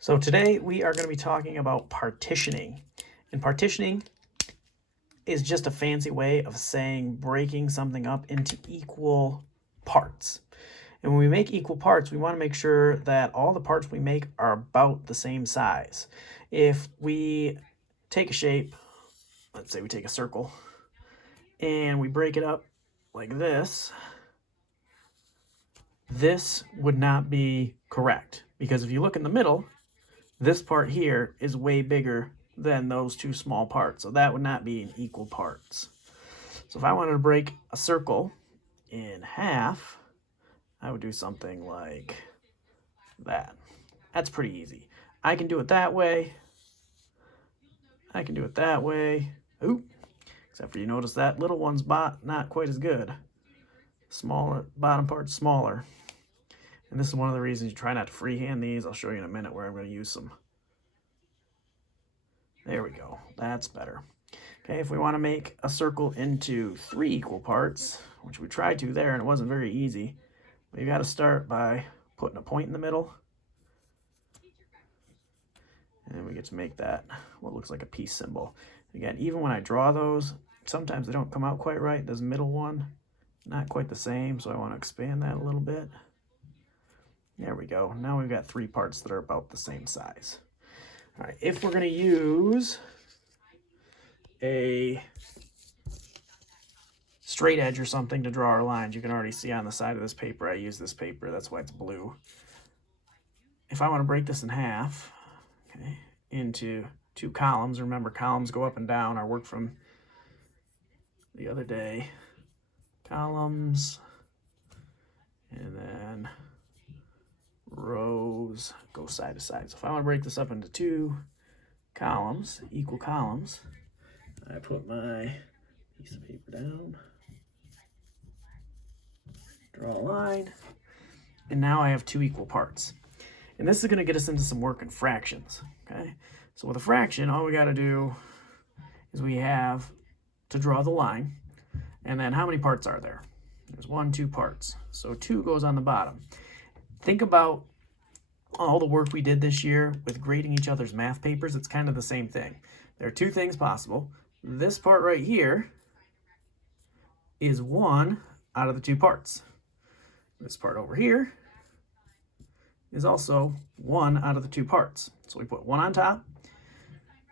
So today we are going to be talking about partitioning. And partitioning is just a fancy way of saying breaking something up into equal parts. And when we make equal parts, we want to make sure that all the parts we make are about the same size. If we take a shape, let's say we take a circle, and we break it up like this would not be correct. Because if you look in the middle, this part here is way bigger than those two small parts. So that would not be in equal parts. So if I wanted to break a circle in half, I would do something like that. That's pretty easy. I can do it that way. I can do it that way. Ooh, except for you notice that little one's not quite as good. Smaller, bottom part's smaller. And this is one of the reasons you try not to freehand these. I'll show you in a minute where I'm going to use some. There we go. That's better. Okay, if we want to make a circle into 3 equal parts, which we tried to there and it wasn't very easy, we got to start by putting a point in the middle. And then we get to make that what looks like a peace symbol. Again, even when I draw those, sometimes they don't come out quite right. This middle one, not quite the same, so I want to expand that a little bit. There we go. Now we've got 3 parts that are about the same size. All right, if we're going to use a straight edge or something to draw our lines, you can already see on the side of this paper, I use this paper, that's why it's blue. If I want to break this in half, okay, into 2 columns, remember columns go up and down, our work from the other day, columns, and then rows go side to side. So if I want to break this up into 2 columns, equal columns, I put my piece of paper down, draw a line, and now I have 2 equal parts. And this is going to get us into some work in fractions, okay? So with a fraction, all we got to do is we have to draw the line, and then how many parts are there? There's 1, 2 parts. So 2 goes on the bottom. Think about all the work we did this year with grading each other's math papers. It's kind of the same thing. There are 2 things possible. This part right here is 1 out of the 2 parts. This part over here is also 1 out of the 2 parts. So we put 1 on top.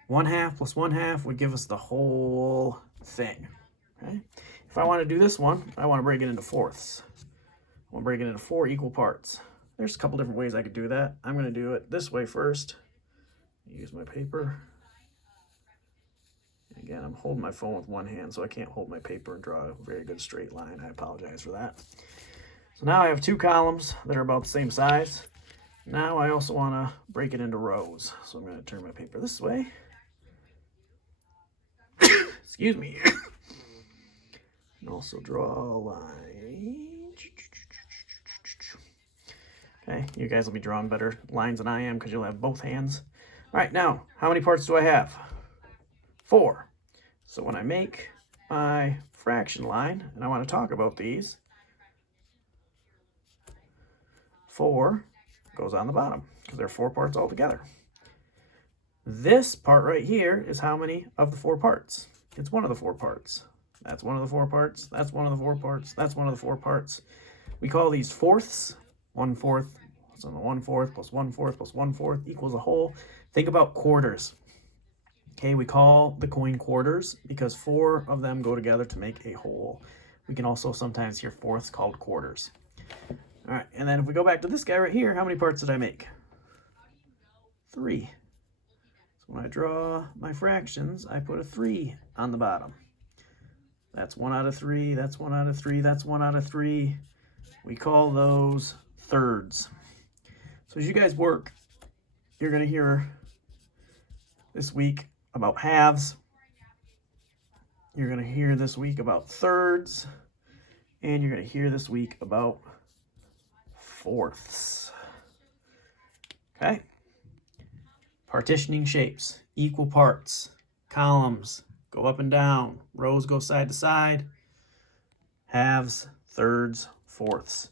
1/2 plus 1/2 would give us the whole thing. Okay? If I want to do this one, I want to break it into fourths. I want to break it into 4 equal parts. There's a couple different ways I could do that. I'm going to do it this way first. Use my paper. Again, I'm holding my phone with one hand, so I can't hold my paper and draw a very good straight line. I apologize for that. So now I have 2 columns that are about the same size. Now I also want to break it into rows. So I'm going to turn my paper this way. Excuse me. And also draw a line. Okay, you guys will be drawing better lines than I am because you'll have both hands. All right, now, how many parts do I have? 4. So when I make my fraction line, and I want to talk about these, 4 goes on the bottom because there are 4 parts altogether. This part right here is how many of the 4 parts? It's 1 of the 4 parts. That's 1 of the 4 parts. That's 1 of the 4 parts. That's 1 of the 4 parts. We call these fourths. 1/4, so 1/4 plus 1/4 plus 1/4 equals a whole. Think about quarters. Okay, we call the coin quarters because 4 of them go together to make a whole. We can also sometimes hear fourths called quarters. All right, and then if we go back to this guy right here, how many parts did I make? 3. So when I draw my fractions, I put a 3 on the bottom. That's 1 out of 3, that's 1 out of 3, that's 1 out of 3. We call those thirds. So as you guys work, you're going to hear this week about halves. You're going to hear this week about thirds. And you're going to hear this week about fourths. Okay? Partitioning shapes, equal parts, columns, go up and down, rows go side to side, halves, thirds, fourths.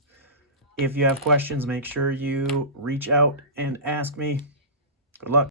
If you have questions, make sure you reach out and ask me. Good luck.